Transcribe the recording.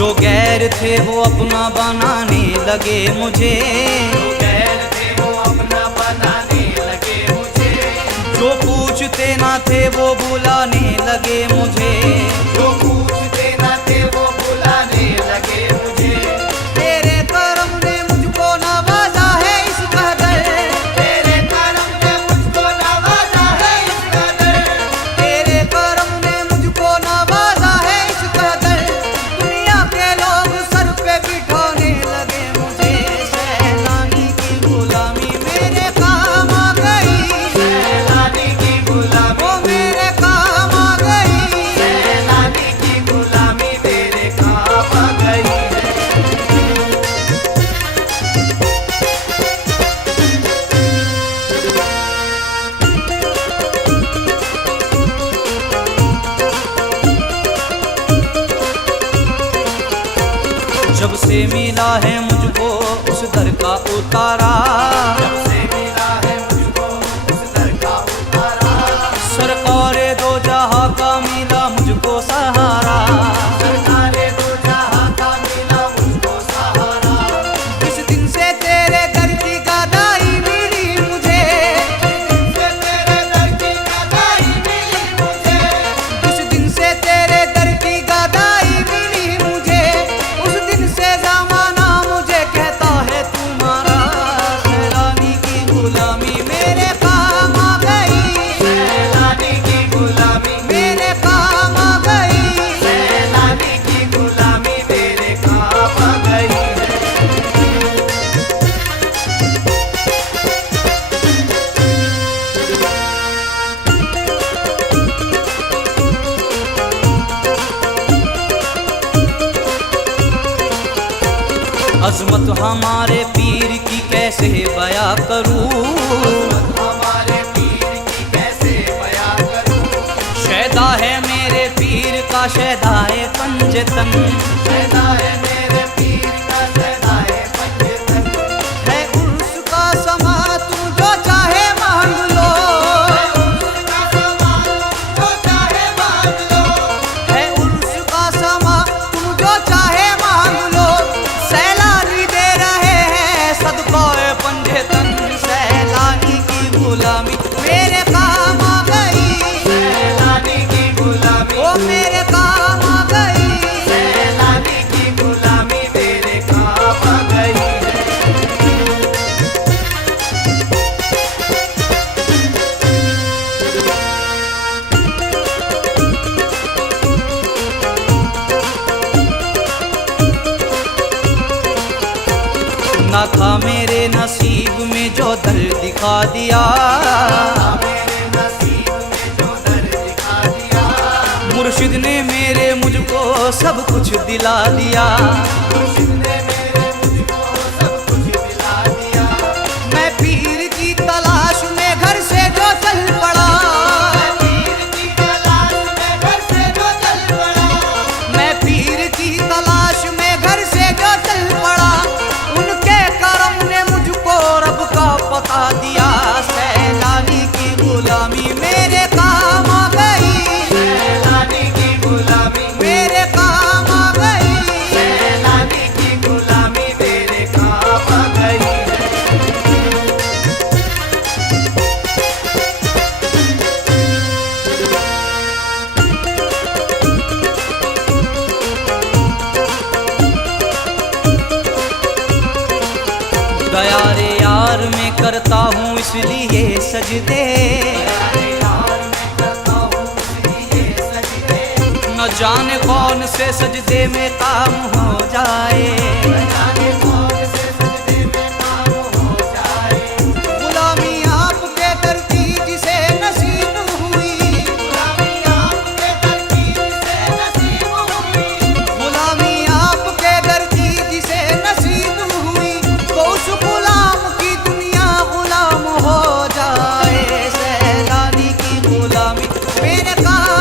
जो गैर थे वो अपना बनाने लगे मुझे, जो गैर थे वो अपना बनाने लगे मुझे, जो पूछते ना थे वो बुलाने लगे मुझे, जो पूछते ना थे वो बुलाने लगे मुझे। तेरे करम ने मुझको नवाजा है इस कदर, तेरे करम ने मुझको नवाजा है इस कदर, तेरे करम ने मुझको नवाजा है इस कदर, दुनिया के लोग सर पे बिठाने लगे मुझे, सैलानी की गुलामी मेरे काम आ गई, सैलानी की गुलामी, वो मेरे काम आ गई। सैलानी की गुलामी मेरे काम आ गई है। जब से मिला है मुझको उस दर का उतारा, जब से मिला है मुझको उस दर का उतारा, सरकारे दो जहां का मिला मुझको सहारा, सरकारे दो जहां का मिला मुझको सहारा। इस दिन से तेरे दर की गदाई मिली मुझे, से तेरे दर की गदाई मिली मुझे, इस दिन से तेरे दर की गदाई मिली मुझे, उस दिन से जमाना मुझे कहता है तुम्हारा, सैलानी की गुलामी मेरे काम आ गई, सैलानी की गुलामी, मेरे काम आ गई। सैलानी की गुलामी मेरे काम आ गई है। अजमत हमारे पीर की कैसे बया करूं, हमारे पीर की कैसे बयां करूं, शैदा है मेरे पीर का शैदाए पंजतन, सैदा है मेरे पीर का सैदा है पंजतन, है उर्स का समा तुम जो चाहे मांग लो, उसका सामान जो चाहे मांग लो, है उर्स का समा तुम जो चाहे मांग लो, सैलानी दे रहे हैं सदकाए पंजतन, सैलानी की गुलामी मेरे काम आ गई, सैलानी की गुलामी, ओ मेरे काम आ गई। सैलानी की गुलामी मेरे काम आ गई है। ना था मेरे नसीब में जो दर दिखा दिया, मेरे नसीब में जो दर दिखा दिया, मुर्शिद ने मेरे मुझको सब कुछ दिला दिया, मुर्शिद ने मेरे मुझको सब कुछ दिला दिया। मैं पीर की तलाश में घर से जो चल पड़ा, पीर की तलाश में घर से जो चल पड़ा, मैं पीर की तलाश में घर से जो चल पड़ा, उनके करम ने मुझको रब का पता दिया, सैलानी की गुलामी मेरे काम आ गई, सैलानी की गुलामी, मेरे काम आ गई। सैलानी की गुलामी मेरे काम आ गई है। दया रे यार मैं करता हूँ इसलिए सजदे, अरे यार मैं करता हूँ इसलिए सजदे, न जाने कौन से सजदे में काम हो जाए, जाने कौन से सजदे में काम हो जाए। गुलामी आपके दर की जिसे नसीब हुई, गुलामी आपके दर की जिसे नसीब हुई, गुलामी आपके दर की जिसे नसीब हुई, तो उस गुलाम की दुनिया गुलाम हो जाए, सैलानी की गुलामी मेरे काम